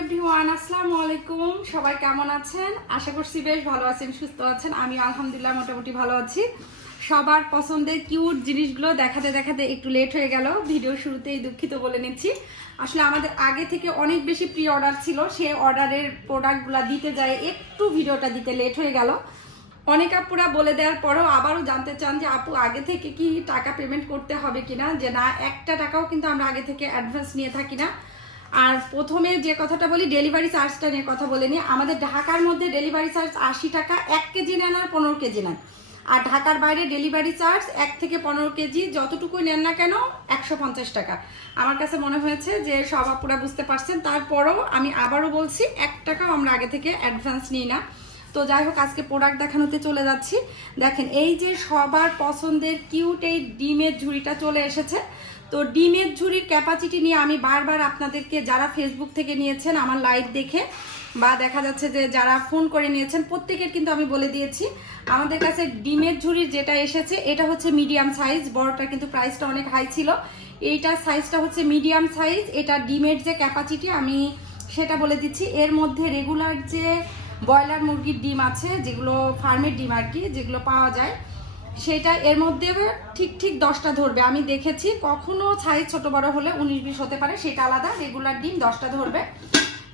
Everyone আসসালামু আলাইকুম। সবাই কেমন আছেন? আশা করছি বেশ ভালো আছেন, সুস্থ আছেন। আমি আলহামদুলিল্লাহ মোটামুটি ভালো আছি। সবার পছন্দের কিউট জিনিসগুলো দেখাতে দেখাতে একটু লেট হয়ে গেল। ভিডিও শুরুতেই দুঃখিত বলে নিচ্ছি। আসলে আমাদের আগে থেকে অনেক বেশি প্রি অর্ডার ছিল। সেই অর্ডারের প্রোডাক্টগুলো দিতে যায় একটু ভিডিওটা দিতে লেট হয়ে গেল। অনেক আপুরা বলে দেওয়ার পরেও আবারও জানতে চান যে, আপু, আগে থেকে কি টাকা পেমেন্ট করতে হবে কিনা? যে না, একটা টাকাও কিন্তু আমরা আগে থেকে অ্যাডভান্স নিয়ে থাকি না। আর প্রথমে যে কথাটা বলি ডেলিভারি চার্জটা নিয়ে কথা বলে নিই। আমাদের ঢাকার মধ্যে ডেলিভারি চার্জ আশি টাকা, এক কেজি নেন আর পনেরো কেজি নেন। আর ঢাকার বাইরে ডেলিভারি চার্জ এক থেকে পনেরো কেজি যতটুকু নেন না কেন একশো পঞ্চাশ টাকা। আমার কাছে মনে হয়েছে যে সব আপুরা বুঝতে পারছেন। তারপরও আমি আবারও বলছি, এক টাকাও আমরা আগে থেকে অ্যাডভান্স নিই না। তো যাই হোক, আজকে প্রোডাক্ট দেখানোতে চলে যাচ্ছি। দেখেন, এই যে সবার পছন্দের কিউট এই ডিমের ঝুড়িটা চলে এসেছে। তো ডিমের ঝুড়ির ক্যাপাসিটি নিয়ে আমি বারবার আপনাদেরকে যারা ফেসবুক থেকে নিয়েছেন আমার লাইভ দেখে বা দেখা যাচ্ছে যে যারা ফোন করে নিয়েছেন, প্রত্যেকের কিন্তু আমি বলে দিয়েছি, আমাদের কাছে ডিমের ঝুড়ির যেটা এসেছে, এটা হচ্ছে মিডিয়াম সাইজ বড়টা কিন্তু প্রাইসটা অনেক হাই ছিল। এইটার সাইজটা হচ্ছে মিডিয়াম সাইজ এটা ডিমের যে ক্যাপাসিটি আমি সেটা বলে দিচ্ছি। এর মধ্যে রেগুলার যে ব্রয়লার মুরগির ডিম আছে, যেগুলো ফার্মের ডিম আর কি, যেগুলো পাওয়া যায় সেটা এর মধ্যে ঠিক ঠিক দশটা ধরবে। আমি দেখেছি কখনো সাইজ ছোট বড় হলে উনিশ, বিশ হতে পারে, সেটা আলাদা। রেগুলার ডিম দশটা ধরবে।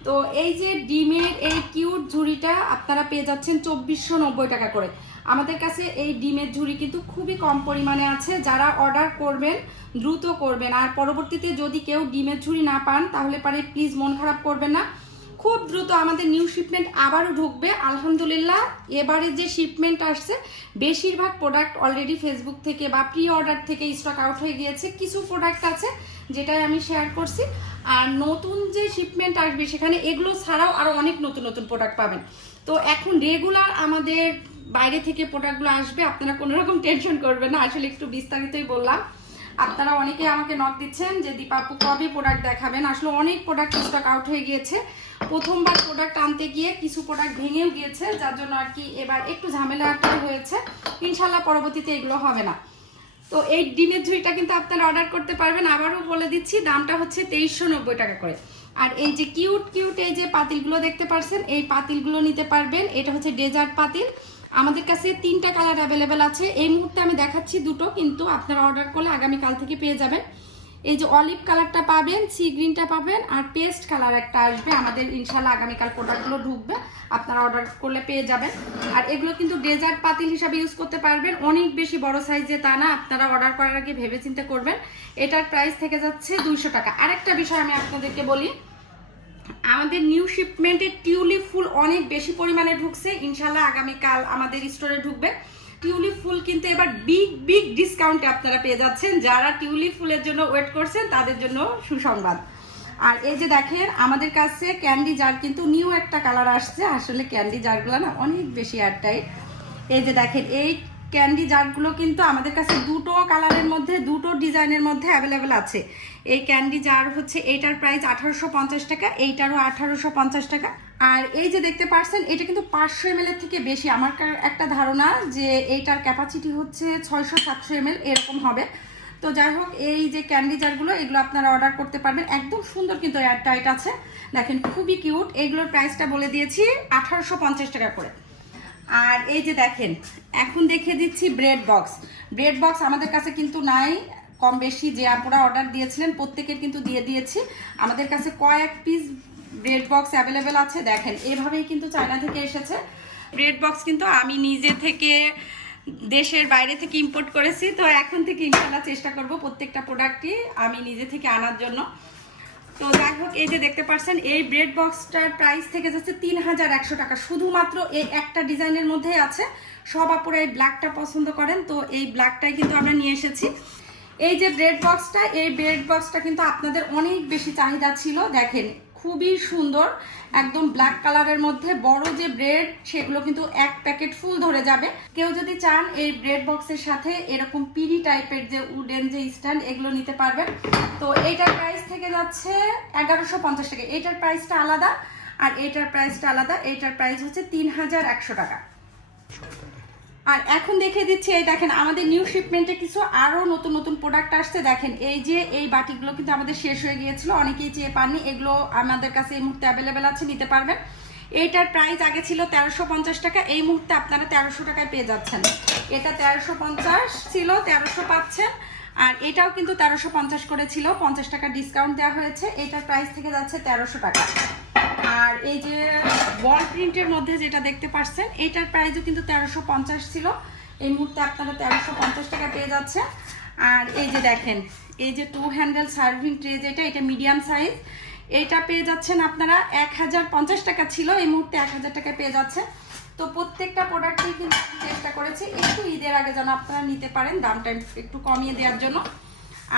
তো এই যে ডিমের এই কিউট ঝুড়িটা আপনারা পেয়ে যাচ্ছেন চব্বিশশো নব্বই টাকা করে। আমাদের কাছে এই ডিমের ঝুড়ি কিন্তু খুবই কম পরিমাণে আছে। যারা অর্ডার করবেন, দ্রুত করবেন। আর পরবর্তীতে যদি কেউ ডিমের ঝুড়ি না পান, তাহলে পারে প্লিজ মন খারাপ করবেন না। খুব দ্রুত আমাদের নিউ শিপমেন্ট আবারও ঢুকবে। আলহামদুলিল্লাহ, এবারে যে শিপমেন্ট আসছে, বেশিরভাগ প্রোডাক্ট অলরেডি ফেসবুক থেকে বা প্রি অর্ডার থেকে স্টক আউট হয়ে গিয়েছে। কিছু প্রোডাক্ট আছে যেটাই আমি শেয়ার করছি। আর নতুন যে শিপমেন্ট আসবে সেখানে এগুলো ছাড়াও আরও অনেক নতুন নতুন প্রোডাক্ট পাবেন। তো এখন রেগুলার আমাদের বাইরে থেকে প্রোডাক্টগুলো আসবে, আপনারা কোনো রকম টেনশন করবেন না। আসলে একটু বিস্তারিতই বললাম। আপনারা অনেকে আমাকে নক দিচ্ছেন যে দীপাপু কবে প্রোডাক্ট দেখাবেন? আসলে অনেক প্রোডাক্ট স্টক আউট হয়ে গিয়েছে। প্রথমবার প্রোডাক্ট আনতে গিয়ে কিছু প্রোডাক্ট ভেঙেও গিয়েছে, যার জন্য আর কি এবার একটু ঝামেলা ঝামেলাটা হয়েছে। ইনশাল্লাহ পরবর্তীতে এগুলো হবে না। তো এই ডিমের ঝুড়িটা কিন্তু আপনারা অর্ডার করতে পারবেন। আবারও বলে দিচ্ছি, দামটা হচ্ছে তেইশশো নব্বই টাকা করে। আর এই যে কিউট কিউট এই যে পাতিলগুলো দেখতে পারছেন, এই পাতিলগুলো নিতে পারবেন। এটা হচ্ছে ডেজার্ট পাতিল। আমাদের কাছে তিনটা কালার অ্যাভেলেবেল আছে। এই মুহূর্তে আমি দেখাচ্ছি দুটো, কিন্তু আপনারা অর্ডার করলে আগামীকাল থেকে পেয়ে যাবেন। এই যে অলিভ কালারটা পাবেন সি গ্রিনটা পাবেন, আর পেস্ট কালার একটা আসবে। আমাদের ইনশাল্লাহ আগামীকাল প্রোডাক্টগুলো ঢুকবে, আপনারা অর্ডার করলে পেয়ে যাবেন। আর এগুলো কিন্তু ডেজার্ট পাতিল হিসাবে ইউজ করতে পারবেন। অনেক বেশি বড় সাইজে তা না, আপনারা অর্ডার করার আগে ভেবে চিন্তে করবেন। এটার প্রাইস থেকে যাচ্ছে দুইশো টাকা। আরেকটা বিষয় আমি আপনাদেরকে বলি আমাদের নিউ শিপমেন্টের টিউলিপ ফুল অনেক বেশি পরিমাণে ঢুকছে। ইনশাল্লাহ আগামীকাল আমাদের স্টোরে ঢুকবে। টিউলিপ ফুল কিন্তু এবার বিগ বিগ ডিসকাউন্টে আপনারা পেয়ে যাচ্ছেন। যারা টিউলিপ ফুলের জন্য ওয়েট করছেন, তাদের জন্য সুসংবাদ। আর এই যে দেখেন, আমাদের কাছে ক্যান্ডি জার কিন্তু নিউ একটা কালার আসছে। আসলে ক্যান্ডি জারগুলো না অনেক বেশি এয়ারটাইট এই যে দেখেন, এই ক্যান্ডি জারগুলো কিন্তু আমাদের কাছে দুটো কালারের মধ্যে, দুটো ডিজাইনের মধ্যে অ্যাভেলেবেল আছে। এই ক্যান্ডি জার হচ্ছে, এইটার প্রাইস আঠারোশো পঞ্চাশ টাকা, এইটারও আঠারোশো পঞ্চাশ টাকা। আর এই যে দেখতে পারছেন, এটা কিন্তু পাঁচশো এম থেকে বেশি। আমার একটা ধারণা যে এইটার ক্যাপাসিটি হচ্ছে ছয়শো সাতশো এম এরকম হবে। তো যাই হোক, এই যে ক্যান্ডি জারগুলো, এগুলো আপনারা অর্ডার করতে পারবেন। একদম সুন্দর কিন্তু এয়ার টাইট আছে। দেখেন, খুবই কিউট এগুলোর প্রাইসটা বলে দিয়েছি, আঠারোশো পঞ্চাশ টাকা করে। আর এই যে দেখেন, এখন দেখে দিচ্ছি ব্রেড বক্স ব্রেড বক্স আমাদের কাছে কিন্তু নাই, কম বেশি যে আপুরা অর্ডার দিয়েছিলেন, প্রত্যেকের কিন্তু দিয়ে দিয়েছি। আমাদের কাছে কয়েক পিস ব্রেড বক্স অ্যাভেলেবেল আছে। দেখেন, এভাবেই কিন্তু চায়না থেকে এসেছে। ব্রেড বক্স কিন্তু আমি নিজে থেকে, দেশের বাইরে থেকে ইম্পোর্ট করেছি। তো এখন থেকে ইনশাল্লাহ চেষ্টা করব প্রত্যেকটা প্রোডাক্টই আমি নিজে থেকে আনার জন্য। তো যাই হোক, এই যে দেখতে পাচ্ছেন এই ব্রেড বক্সটার প্রাইস থেকে যাচ্ছে তিন হাজার একশো টাকা। শুধুমাত্র এই একটা ডিজাইনের মধ্যেই আছে। সব আপুরা এই ব্ল্যাকটা পছন্দ করেন, তো এই ব্ল্যাকটাই কিন্তু আমরা নিয়ে এসেছি। এই যে ব্রেড বক্সটা এই ব্রেড বক্সটা কিন্তু আপনাদের অনেক বেশি চাহিদা ছিল, দেখেন। খুবই সুন্দর, একদম ব্ল্যাক কালারের মধ্যে। বড় যে ব্রেড সেগুলো কিন্তু এক প্যাকেট ফুল ধরে যাবে। কেউ যদি চান এই ব্রেড বক্সের সাথে এরকম পিড়ি টাইপের যে উডেন যে স্ট্যান্ড এগুলো নিতে পারবেন। তো এইটার প্রাইস থেকে যাচ্ছে এগারোশো পঞ্চাশ টাকা। এইটার প্রাইসটা আলাদা, আর এইটার প্রাইসটা আলাদা। এইটার প্রাইস হচ্ছে তিন হাজার একশো টাকা। আর এখন দেখে দিচ্ছি, এই দেখেন আমাদের নিউ শিপমেন্টে কিছু আরও নতুন নতুন প্রোডাক্ট আসছে। দেখেন, এই যে এই বাটিগুলো কিন্তু আমাদের শেষ হয়ে গিয়েছিল, অনেকেই চেয়ে পাননি, এগুলো আমাদের কাছে এই মুহূর্তে অ্যাভেলেবেল আছে, নিতে পারবেন। এইটার প্রাইস আগে ছিল তেরোশো পঞ্চাশ টাকা, এই মুহূর্তে আপনারা তেরোশো টাকায় পেয়ে যাচ্ছেন। এটা তেরোশো পঞ্চাশ ছিল, তেরোশো পাচ্ছেন, আর এটাও কিন্তু তেরোশো পঞ্চাশ করে ছিল, পঞ্চাশ টাকা ডিসকাউন্ট দেওয়া হয়েছে, এটার প্রাইস থেকে যাচ্ছে তেরোশো টাকা। আর এই যে বল প্রিন্টের মধ্যে যেটা দেখতে পাচ্ছেন এটার প্রাইসও কিন্তু তেরোশো পঞ্চাশ ছিল। এই মুহূর্তে আপনারা তেরোশো পঞ্চাশ টাকা পেয়ে যাচ্ছে আর এই যে দেখেন, এই যে টু হ্যান্ডেল সার্ভিং ট্রে যেটা, এটা মিডিয়াম সাইজ এটা পেয়ে যাচ্ছেন আপনারা এক হাজার পঞ্চাশ টাকা ছিল, এই মুহূর্তে এক হাজার টাকায় পেয়ে যাচ্ছে তো প্রত্যেকটা প্রোডাক্টই কিন্তু চেষ্টা করেছি, একটু ঈদের আগে যেন আপনারা নিতে পারেন, দামটা একটু কমিয়ে দেওয়ার জন্য।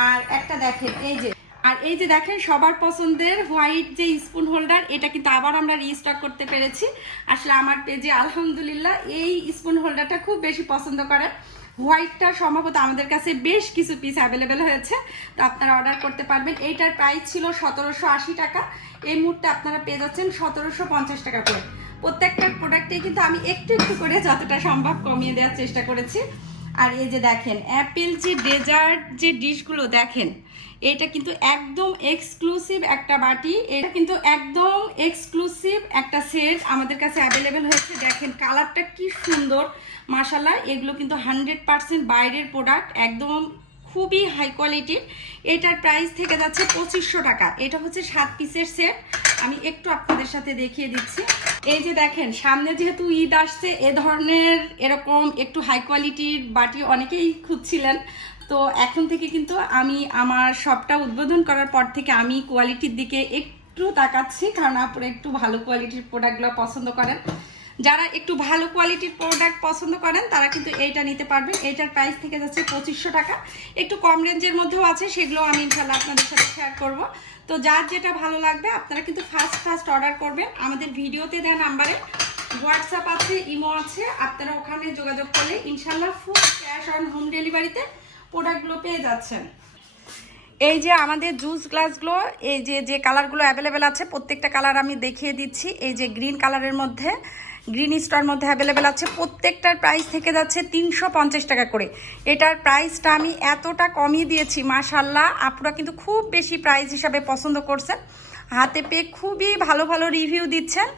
আর একটা দেখেন, এই যে আর এই যে দেখেন, সবার পছন্দের হোয়াইট যে স্পুন হোল্ডার এটা কিন্তু আবার আমরা রিস্টক করতে পেরেছি। আসলে আমার পেজে আলহামদুলিল্লাহ এই স্পুন হোল্ডারটা খুব বেশি পছন্দ করে। হোয়াইটটা সম্ভবত আমাদের কাছে বেশ কিছু পিস অ্যাভেলেবেল হয়েছে। তো আপনারা অর্ডার করতে পারবেন। এইটার প্রাইস ছিল সতেরোশো আশি টাকা। এই মুহূর্তে আপনারা পেয়ে যাচ্ছেন সতেরোশো পঞ্চাশ টাকা করে। প্রত্যেকটা প্রোডাক্টে কিন্তু আমি একটু একটু করে যতটা সম্ভব কমিয়ে দেওয়ার চেষ্টা করেছি। আর এই যে দেখেন অ্যাপেল যে ডেজার্ট যে ডিশগুলো দেখেন, এটা কিন্তু একদম এক্সক্লুসিভ একটা বাটি। এটা কিন্তু একদম এক্সক্লুসিভ একটা সেট আমাদের কাছে অ্যাভেলেবেল হয়েছে। দেখেন কালারটা কি সুন্দর মশালা এগুলো কিন্তু হান্ড্রেড পারসেন্ট বাইরের প্রোডাক্ট একদম খুবই হাই কোয়ালিটির এটার প্রাইস থেকে যাচ্ছে পঁচিশশো টাকা। এটা হচ্ছে সাত পিসের সেট আমি একটু আপনাদের সাথে দেখিয়ে দিচ্ছি। এই যে দেখেন, সামনে যেহেতু ঈদ আসছে, এ ধরনের এরকম একটু হাই কোয়ালিটির বাটি অনেকেই খুঁজছিলেন। তো এখন থেকে কিন্তু আমি আমার শপটা উদ্বোধন করার পর থেকে আমি কোয়ালিটির দিকে একটু তাকাচ্ছি, কারণ আপনারা একটু ভালো কোয়ালিটির প্রোডাক্টগুলো পছন্দ করেন। যারা একটু ভালো কোয়ালিটির প্রোডাক্ট পছন্দ করেন, তারা কিন্তু এইটা নিতে পারবেন এইটার প্রাইস থেকে যাচ্ছে পঁচিশশো টাকা। একটু কম রেঞ্জের মধ্যেও আছে, সেগুলো আমি ইনশাল্লাহ আপনাদের সাথে শেয়ার করব। তো যার যেটা ভালো লাগবে, আপনারা কিন্তু ফার্স্ট ফার্স্ট অর্ডার করবেন। আমাদের ভিডিওতে দেওয়া নাম্বারে হোয়াটসঅ্যাপ আছে ইমো আছে, আপনারা ওখানে যোগাযোগ করলে ইনশাল্লাহ ফুল ক্যাশ অন হোম ডেলিভারিতে প্রোডাক্টগুলো পেয়ে যাচ্ছেন। এই যে আমাদের জুস গ্লাসগুলো এই যে যে কালারগুলো অ্যাভেলেবেল আছে, প্রত্যেকটা কালার আমি দেখিয়ে দিচ্ছি। এই যে গ্রিন কালারের মধ্যে গ্রিন স্টার মধ্যে অ্যাভেলেবেল আছে। প্রত্যেকটার প্রাইস থেকে যাচ্ছে তিনশো পঞ্চাশ টাকা করে। এটার প্রাইসটা আমি এতটা কমিয়ে দিয়েছি মাশাল্লাহ আপনারা কিন্তু খুব বেশি প্রাইস হিসাবে পছন্দ করছেন। হাতে পেয়ে খুবই ভালো ভালো রিভিউ দিচ্ছেন।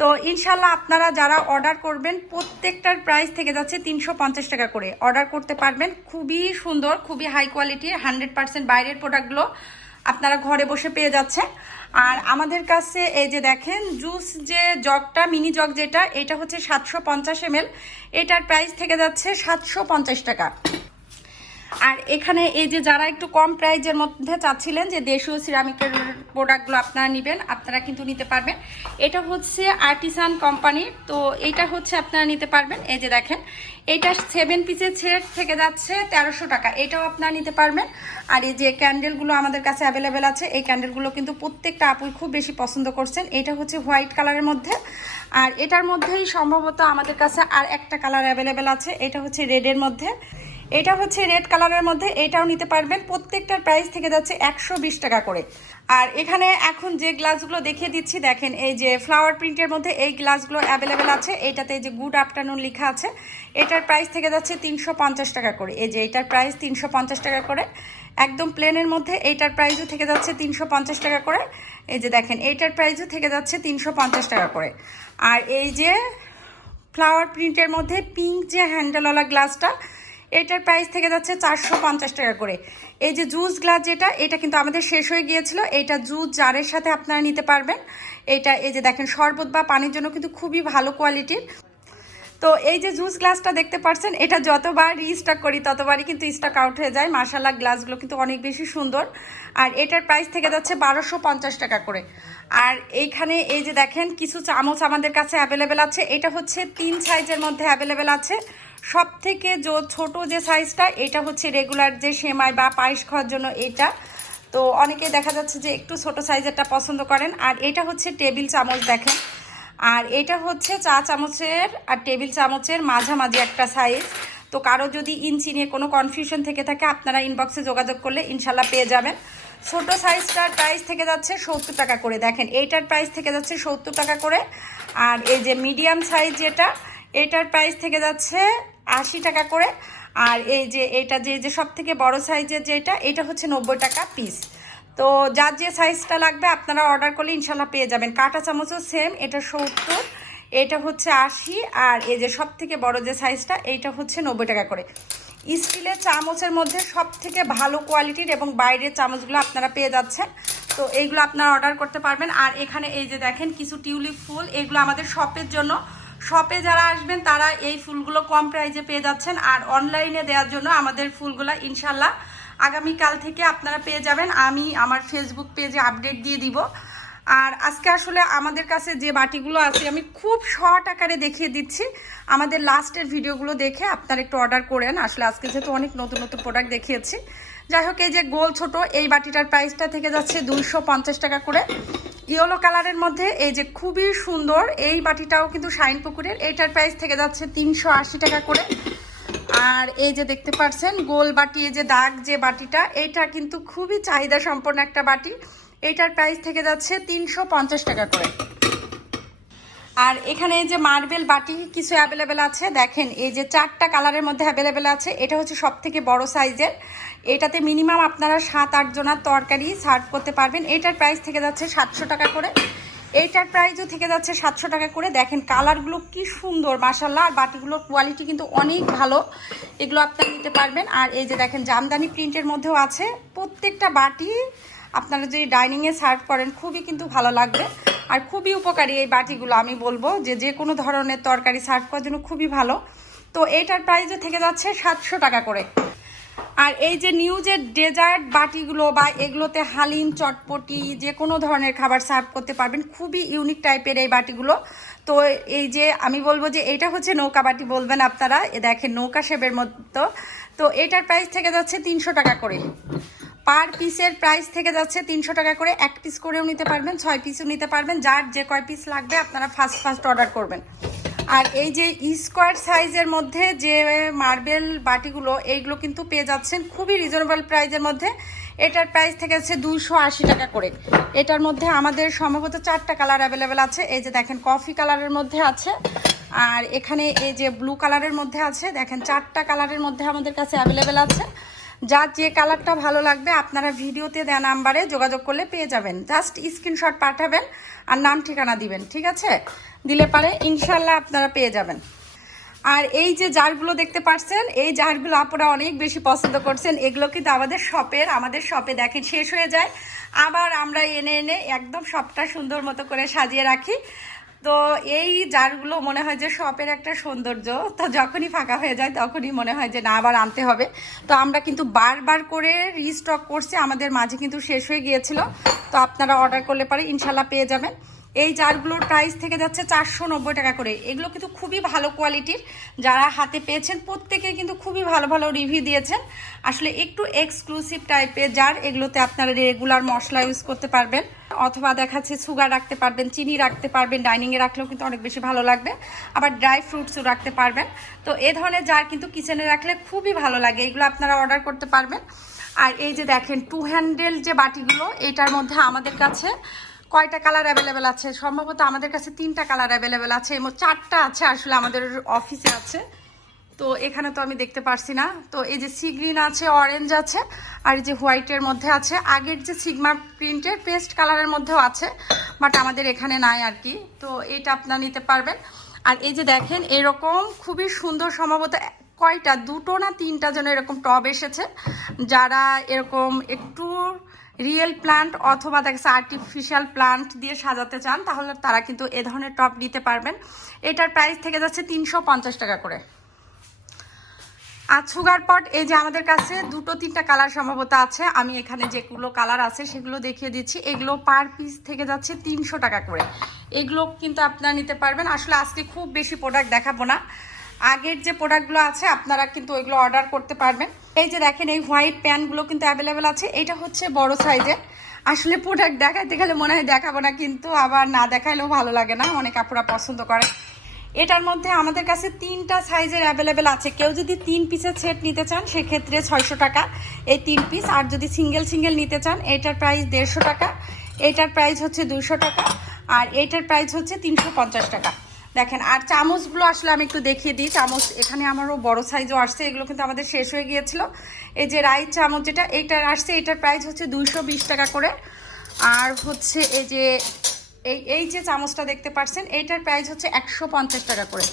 তো ইনশাল্লাহ আপনারা যারা অর্ডার করবেন, প্রত্যেকটার প্রাইস থেকে যাচ্ছে তিনশো পঞ্চাশ টাকা করে। অর্ডার করতে পারবেন, খুবই সুন্দর, খুবই হাই কোয়ালিটির হান্ড্রেড পার্সেন্ট বাইরের প্রোডাক্টগুলো আপনারা ঘরে বসে পেয়ে যাচ্ছেন। আর আমাদের কাছে এই যে দেখেন, জুস যে জগটা, মিনি জগ যেটা, এটা হচ্ছে সাতশো পঞ্চাশ এম এটার প্রাইস থেকে যাচ্ছে সাতশো পঞ্চাশ টাকা। আর এখানে এই যে যারা একটু কম প্রাইজের মধ্যে চাচ্ছিলেন যে দেশীয় সিরামিকের প্রোডাক্টগুলো আপনারা নেবেন, আপনারা কিন্তু নিতে পারবেন। এটা হচ্ছে আর্টিসান কোম্পানির তো এটা হচ্ছে আপনারা নিতে পারবেন। এই যে দেখেন, এটা সেভেন পিসের সেট থেকে যাচ্ছে তেরোশো টাকা, এটাও আপনারা নিতে পারবেন। আর এই যে ক্যান্ডেলগুলো আমাদের কাছে অ্যাভেলেবেল আছে, এই ক্যান্ডেলগুলো কিন্তু প্রত্যেকটা আপুই খুব বেশি পছন্দ করছেন। এটা হচ্ছে হোয়াইট কালারের মধ্যে। আর এটার মধ্যেই সম্ভবত আমাদের কাছে আর একটা কালার অ্যাভেলেবেল আছে, এটা হচ্ছে রেডের মধ্যে। এটা হচ্ছে রেড কালারের মধ্যে, এটাও নিতে পারবেন। প্রত্যেকটার প্রাইস থেকে যাচ্ছে একশো বিশ টাকা করে। আর এখানে এখন যে গ্লাসগুলো দেখিয়ে দিচ্ছি, দেখেন এই যে ফ্লাওয়ার প্রিন্টের মধ্যে এই গ্লাসগুলো অ্যাভেলেবেল আছে। এইটাতে যে গুড আফটারনুন লেখা আছে। এটার প্রাইস থেকে যাচ্ছে তিনশো পঞ্চাশ টাকা করে। এই যে এটার প্রাইস তিনশো পঞ্চাশ টাকা করে। একদম প্লেনের মধ্যে এইটার প্রাইসও থেকে যাচ্ছে তিনশো পঞ্চাশ টাকা করে। এই যে দেখেন এইটার প্রাইসও থেকে যাচ্ছে তিনশো পঞ্চাশ টাকা করে। আর এই যে ফ্লাওয়ার প্রিন্টের মধ্যে পিঙ্ক যে হ্যান্ডেলওয়ালা গ্লাসটা এটার প্রাইস থেকে যাচ্ছে চারশো পঞ্চাশ টাকা করে। এই যে জুস গ্লাস যেটা, এটা কিন্তু আমাদের শেষ হয়ে গিয়েছিল। এটা জুস জারের সাথে আপনারা নিতে পারবেন। এটা এই যে দেখেন, শরবত বা পানির জন্য কিন্তু খুবই ভালো কোয়ালিটির তো এই যে জুস গ্লাসটা দেখতে পাচ্ছেন, এটা যতবার রিস্টক করি, ততবারই কিন্তু স্টক আউট হয়ে যায়। মার্শাল্লাহ গ্লাসগুলো কিন্তু অনেক বেশি সুন্দর। আর এটার প্রাইস থেকে যাচ্ছে বারোশো পঞ্চাশ টাকা করে। আর এইখানে এই যে দেখেন, কিছু চামচ আমাদের কাছে অ্যাভেলেবেল আছে। এটা হচ্ছে তিন সাইজের মধ্যে অ্যাভেলেবেল আছে। সব থেকে যে ছোট যে সাইজটা, এটা হচ্ছে রেগুলার যে সেমাই বা পায়েস খাওয়ার জন্য এটা। তো অনেকে দেখা যাচ্ছে যে একটু ছোট সাইজেরটা পছন্দ করেন। আর এটা হচ্ছে টেবিল চামচ দেখেন। আর এটা হচ্ছে চা চামচের আর টেবিল চামচের মাঝামাঝি একটা সাইজ। তো কারও যদি ইঞ্চি নিয়ে কোনো কনফিউশন থেকে থাকে, আপনারা ইনবক্সে যোগাযোগ করলে ইনশাল্লাহ পেয়ে যাবেন। ছোট সাইজটার প্রাইস থেকে যাচ্ছে সত্তর টাকা করে। দেখেন, এইটার প্রাইস থেকে যাচ্ছে সত্তর টাকা করে। আর এই যে মিডিয়াম সাইজ যেটা, এটার প্রাইস থেকে যাচ্ছে আশি টাকা করে। আর এই যে এটা যে যে সব থেকে বড় সাইজের যেটা, এটা হচ্ছে নব্বই টাকা পিস তো যার যে সাইজটা লাগবে, আপনারা অর্ডার করলে ইনশাল্লাহ পেয়ে যাবেন। কাঁটা চামচও সেম এটা সত্তর, এটা হচ্ছে আশি, আর এই যে সব থেকে বড় যে সাইজটা এইটা হচ্ছে নব্বই টাকা করে। স্টিলের চামচের মধ্যে সব থেকে ভালো কোয়ালিটির এবং বাইরের চামচগুলো আপনারা পেয়ে যাচ্ছেন। তো এইগুলো আপনারা অর্ডার করতে পারবেন। আর এখানে এই যে দেখেন, কিছু টিউলিপ ফুল, এগুলো আমাদের শপের জন্য শপে যারা আসবেন, তারা এই ফুলগুলো কম প্রাইজে পেয়ে যাচ্ছেন। আর অনলাইনে দেওয়ার জন্য আমাদের ফুলগুলো ইনশাল্লাহ আগামীকাল থেকে আপনারা পেয়ে যাবেন। আমি আমার ফেসবুক পেজে আপডেট দিয়ে দিব। আর আজকে আসলে আমাদের কাছে যে বাটিগুলো আছে, আমি খুব শর্ট আকারে দেখিয়ে দিচ্ছি। আমাদের লাস্টের ভিডিওগুলো দেখে আপনারা একটু অর্ডার করেন আসলে আজকে যেহেতু অনেক নতুন নতুন প্রোডাক্ট দেখিয়েছি। যাই হোক, এই যে গোল ছোট, এই বাটিটার প্রাইসটা থেকে যাচ্ছে দুইশো টাকা করে। ইয়েলো কালারের মধ্যে এই যে খুবই সুন্দর, এই বাটিটাও কিন্তু শাইন পুকুরের, এইটার প্রাইস থেকে যাচ্ছে তিনশো আশি টাকা করে। আর এই যে দেখতে পাচ্ছেন, গোল বাটি, এই যে দাগ যে বাটিটা, এইটা কিন্তু খুবই চাহিদা সম্পন্ন একটা বাটি। এইটার প্রাইস থেকে যাচ্ছে তিনশো পঞ্চাশ টাকা করে। আর এখানে যে মার্বেল বাটি কিছু অ্যাভেলেবেল আছে, দেখেন এই যে চারটা কালারের মধ্যে অ্যাভেলেবেল আছে, এটা হচ্ছে সব থেকে বড় সাইজের। এটাতে মিনিমাম আপনারা সাত আট জনের তরকারি সার্ভ করতে পারবেন। এটার প্রাইস থেকে যাচ্ছে সাতশো টাকা করে। এইটার প্রাইসও থেকে যাচ্ছে সাতশো টাকা করে। দেখেন কালারগুলো কি সুন্দর মাসাল্লাহ আর বাটিগুলোর কোয়ালিটি কিন্তু অনেক ভালো। এগুলো আপনারা নিতে পারবেন। আর এই যে দেখেন জামদানি প্রিন্টের মধ্যেও আছে। প্রত্যেকটা বাটি আপনারা যদি ডাইনিংয়ে সার্ভ করেন, খুবই কিন্তু ভালো লাগবে। আর খুবই উপকারী এই বাটিগুলো, আমি বলব যে যে কোনো ধরনের তরকারি সার্ভ করার জন্য খুবই ভালো। তো এইটার প্রাইসও থেকে যাচ্ছে সাতশো টাকা করে। আর এই যে নিউজের ডেজার্ট বাটিগুলো বা এগুলোতে হালিম, চটপটি যে কোনো ধরনের খাবার সার্ভ করতে পারবেন, খুবই ইউনিক টাইপের এই বাটিগুলো। তো এই যে আমি বলব যে এটা হচ্ছে নৌকা বাটি বলবেন আপনারা, এ দেখেন নৌকা শেপের মতো। তো এটার প্রাইস থেকে যাচ্ছে তিনশো টাকা করে। পার পিসের প্রাইস থেকে যাচ্ছে তিনশো টাকা করে। এক পিস করেও নিতে পারবেন, ছয় পিসও নিতে পারবেন। যার যে কয় পিস লাগবে আপনারা ফার্স্ট ফার্স্ট অর্ডার করবেন। আর এই যে স্কোয়ার সাইজের মধ্যে যে মার্বেল বাটিগুলো, এইগুলো কিন্তু পেয়ে যাচ্ছেন খুবই রিজনেবল প্রাইজের মধ্যে। এটার প্রাইস থেকে আছে দুইশো আশি টাকা করে। এটার মধ্যে আমাদের সম্ভবত চারটা কালার অ্যাভেলেবেল আছে। এই যে দেখেন কফি কালারের মধ্যে আছে। আর এখানে এই যে ব্লু কালারের মধ্যে আছে, দেখেন চারটা কালারের মধ্যে আমাদের কাছে অ্যাভেলেবেল আছে। যার যে কালারটা ভালো লাগবে, আপনারা ভিডিওতে দেওয়া নাম্বারে যোগাযোগ করলে পেয়ে যাবেন। জাস্ট স্ক্রিনশট পাঠাবেন আর নাম ঠিকানা দিবেন, ঠিক আছে? দিলে পারে ইনশাল্লাহ আপনারা পেয়ে যাবেন। আর এই যে জারগুলো দেখতে পাচ্ছেন, এই জারগুলো আপনারা অনেক বেশি পছন্দ করছেন। এগুলো কিন্তু আমাদের শপের, আমাদের শপে দেখেন শেষ হয়ে যায়। আবার আমরা এনে এনে একদম সবটা সুন্দর মতো করে সাজিয়ে রাখি। তো এই জারগুলো মনে হয় যে শপের একটা সৌন্দর্য। তো যখনই ফাঁকা হয়ে যায় তখনই মনে হয় যে না, আবার আনতে হবে। তো আমরা কিন্তু বারবার করে রিস্টক করছি। আমাদের মাঝে কিন্তু শেষ হয়ে গিয়েছিল। তো আপনারা অর্ডার করলে পারে ইনশাল্লাহ পেয়ে যাবেন। এই জারগুলোর প্রাইস থেকে যাচ্ছে চারশো নব্বই টাকা করে। এগুলো কিন্তু খুবই ভালো কোয়ালিটির যারা হাতে পেয়েছেন, প্রত্যেকে কিন্তু খুবই ভালো ভালো রিভিউ দিয়েছেন। আসলে একটু এক্সক্লুসিভ টাইপের জার এগুলোতে আপনারা রেগুলার মশলা ইউজ করতে পারবেন। অথবা দেখাচ্ছে সুগার রাখতে পারবেন, চিনি রাখতে পারবেন ডাইনিংয়ে রাখলেও কিন্তু অনেক বেশি ভালো লাগবে। আবার ড্রাই ফ্রুটসও রাখতে পারবেন। তো এ ধরনের জার কিন্তু কিচেনে রাখলে খুবই ভালো লাগে। এগুলো আপনারা অর্ডার করতে পারবেন। আর এই যে দেখেন টু হ্যান্ডেল যে বাটিগুলো, এটার মধ্যে আমাদের কাছে কয়টা কালার অ্যাভেলেবেল আছে? সম্ভবত আমাদের কাছে তিনটা কালার অ্যাভেলেবেল আছে। এবং চারটা আছে আসলে আমাদের অফিসে আছে। তো এখানে তো আমি দেখতে পারছি না। তো এই যে সি গ্রিন আছে অরেঞ্জ আছে, আর এই যে হোয়াইটের মধ্যে আছে। আগের যে সিগমা প্রিন্টের পেস্ট কালারের মধ্যেও আছে বাট আমাদের এখানে নাই আর কি। তো এটা আপনারা নিতে পারবেন। আর এই যে দেখেন, এরকম খুবই সুন্দর সম্ভবত কয়টা? দুটো না তিনটা যেন এরকম টব এসেছে। যারা এরকম একটু রিয়েল প্লান্ট অথবা দেখছে আর্টিফিশিয়াল প্লান্ট দিয়ে সাজাতে চান, তাহলে তারা কিন্তু এ ধরনের টপ নিতে পারবেন। এটার প্রাইস থেকে যাচ্ছে তিনশো পঞ্চাশ টাকা করে। আর সুগার পট এই যে আমাদের কাছে দুটো তিনটা কালার সম্ভবত আছে। আমি এখানে যেগুলো কালার আছে সেগুলো দেখিয়ে দিচ্ছি। এগুলো পার পিস থেকে যাচ্ছে তিনশো টাকা করে। এগুলো কিন্তু আপনারা নিতে পারবেন। আসলে আজকে খুব বেশি প্রোডাক্ট দেখাবো না। আগের যে প্রোডাক্টগুলো আছে, আপনারা কিন্তু ওইগুলো অর্ডার করতে পারবেন। এই যে দেখেন, এই হোয়াইট প্যান্টগুলো কিন্তু অ্যাভেলেবেল আছে। এটা হচ্ছে বড় সাইজের। আসলে প্রোডাক্ট দেখাইতে গেলে মনে হয় দেখাবো না, কিন্তু আবার না দেখাইলেও ভালো লাগে না। অনেক আপুরা পছন্দ করে। এটার মধ্যে আমাদের কাছে তিনটা সাইজের অ্যাভেলেবেল আছে। কেউ যদি তিন পিসের সেট নিতে চান, সেক্ষেত্রে ছয়শো টাকা এই তিন পিস। আর যদি সিঙ্গেল সিঙ্গেল নিতে চান, এটার প্রাইস দেড়শো টাকা। এটার প্রাইস হচ্ছে দুশো টাকা। আর এটার প্রাইস হচ্ছে তিনশো পঞ্চাশ টাকা। দেখেন, আর চামচগুলো আসলে আমি একটু দেখিয়ে দিই। চামচ, এখানে আমারও বড় সাইজও আসছে, এগুলো কিন্তু আমাদের শেষ হয়ে গিয়েছিল। এই যে রাইস চামচ, যেটা এইটার আসছে, এটার প্রাইস হচ্ছে দুইশো টাকা করে। আর হচ্ছে এই যে, এই এই যে চামচটা দেখতে পাচ্ছেন, এইটার প্রাইস হচ্ছে একশো পঞ্চাশ টাকা করে।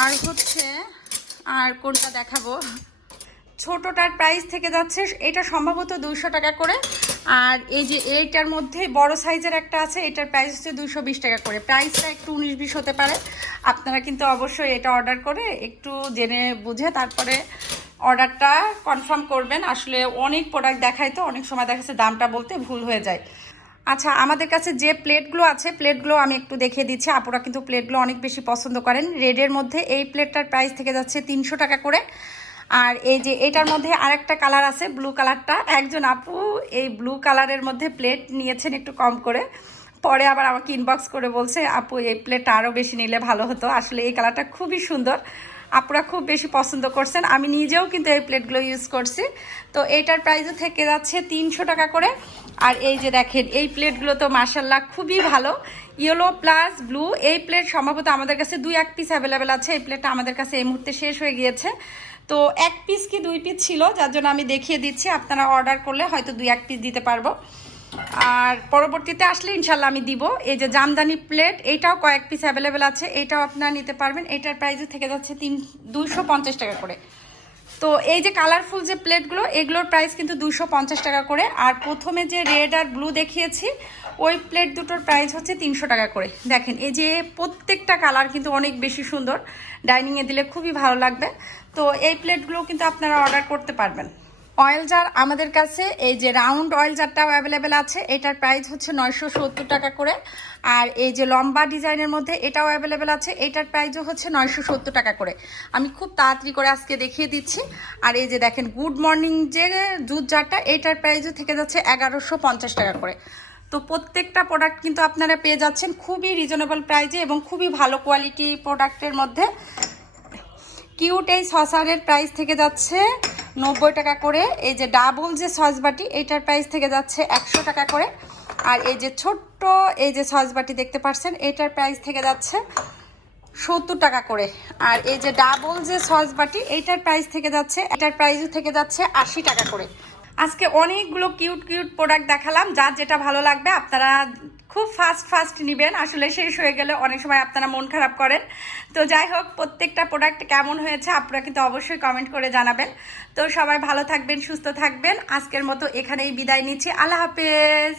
আর হচ্ছে, আর কোনটা দেখাবো? ছোটটার প্রাইস থেকে যাচ্ছে, এটা সম্ভবত দুইশো টাকা করে। আর এই যে এইটার মধ্যে বড় সাইজের একটা আছে, এটার প্রাইস হচ্ছে দুইশো বিশ টাকা করে। প্রাইসটা একটু উনিশ বিশ হতে পারে। আপনারা কিন্তু অবশ্যই এটা অর্ডার করে একটু জেনে বুঝে তারপরে অর্ডারটা কনফার্ম করবেন। আসলে অনেক প্রোডাক্ট দেখায় তো, অনেক সময় দেখা যাচ্ছে দামটা বলতে ভুল হয়ে যায়। আচ্ছা আমাদের কাছে যে প্লেটগুলো আছে প্লেটগুলো আমি একটু দেখিয়ে দিচ্ছি। আপুরা কিন্তু প্লেটগুলো অনেক বেশি পছন্দ করেন। রেডের মধ্যে এই প্লেটটার প্রাইস থেকে যাচ্ছে তিনশো টাকা করে। আর এই যে এটার মধ্যে আরেকটা কালার আছে ব্লু কালারটা। একজন আপু এই ব্লু কালারের মধ্যে প্লেট নিয়েছেন একটু কম করে। পরে আবার আমাকে ইনবক্স করে বলছে, আপু, এই প্লেটটা আরও বেশি নিলে ভালো হতো। আসলে এই কালারটা খুবই সুন্দর। আপুরা খুব বেশি পছন্দ করছেন। আমি নিজেও কিন্তু এই প্লেটগুলো ইউজ করছি। তো এইটার প্রাইসও থেকে যাচ্ছে তিনশো টাকা করে। আর এই যে দেখেন, এই প্লেটগুলো তো মার্শাল্লাহ খুবই ভালো। ইয়েলো প্লাস ব্লু এই প্লেট সম্ভবত আমাদের কাছে দুই, এক পিস অ্যাভেলেবেল আছে। এই প্লেটটা আমাদের কাছে এই মুহূর্তে শেষ হয়ে গিয়েছে। তো এক পিস কি দুই পিস ছিল, যার জন্য আমি দেখিয়ে দিচ্ছি। আপনারা অর্ডার করলে হয়তো দুই, এক পিস দিতে পারব। আর পরবর্তীতে আসলে ইনশাল্লাহ আমি দিব। এই যে জামদানি প্লেট এইটাও কয়েক পিস অ্যাভেলেবেল আছে। এইটাও আপনারা নিতে পারবেন। এটার প্রাইসে থেকে যাচ্ছে তিন, দুইশো পঞ্চাশ টাকা করে। তো এই যে কালারফুল যে প্লেটগুলো এগুলোর প্রাইস কিন্তু দুশো পঞ্চাশ টাকা করে। আর প্রথমে যে রেড আর ব্লু দেখিয়েছি ওই প্লেট দুটোর প্রাইস হচ্ছে তিনশো টাকা করে। দেখেন, এই যে প্রত্যেকটা কালার কিন্তু অনেক বেশি সুন্দর। ডাইনিংয়ে দিলে খুবই ভালো লাগবে। তো এই প্লেটগুলো কিন্তু আপনারা অর্ডার করতে পারবেন। অয়েল জার আমাদের কাছে, এই যে রাউন্ড অয়েল জারটাও অ্যাভেলেবেল আছে। এটার প্রাইস হচ্ছে নয়শো সত্তর টাকা করে। আর এই যে লম্বা ডিজাইনের মধ্যে এটাও অ্যাভেলেবেল আছে। এটার প্রাইসও হচ্ছে নয়শো সত্তর টাকা করে। আমি খুব তাড়াতাড়ি করে আজকে দেখিয়ে দিচ্ছি। আর এই যে দেখেন গুড মর্নিং যে দুধ জারটা এটার প্রাইসও থেকে যাচ্ছে এগারোশো পঞ্চাশ টাকা করে। তো প্রত্যেকটা প্রোডাক্ট কিন্তু আপনারা পেয়ে যাচ্ছেন খুবই রিজনেবল প্রাইজে এবং খুবই ভালো কোয়ালিটি প্রোডাক্টের মধ্যে। কিউট এই সসারের প্রাইস থেকে যাচ্ছে নব্বই টাকা করে। এই যে ডাবল যে সস বাটি এইটার প্রাইস থেকে যাচ্ছে একশো টাকা করে। আর এই যে ছোট্ট এই যে সস বাটি দেখতে পাচ্ছেন, এটার প্রাইস থেকে যাচ্ছে সত্তর টাকা করে। আর এই যে ডাবল যে সস বাটি এইটার প্রাইস থেকে যাচ্ছে, এটার প্রাইসও থেকে যাচ্ছে আশি টাকা করে। আজকে অনেকগুলো কিউট কিউট প্রোডাক্ট দেখালাম, যার যেটা ভালো লাগবে আপনারা খুব ফাস্ট ফাস্ট নেবেন। আসলে শেষ হয়ে গেলে অনেক সময় আপনারা মন খারাপ করেন। তো যাই হোক, প্রত্যেকটা প্রোডাক্ট কেমন হয়েছে আপনারা কিন্তু অবশ্যই কমেন্ট করে জানাবেন। তো সবাই ভালো থাকবেন, সুস্থ থাকবেন। আজকের মতো এখানেই বিদায় নিচ্ছি। আল্লাহ হাফেজ!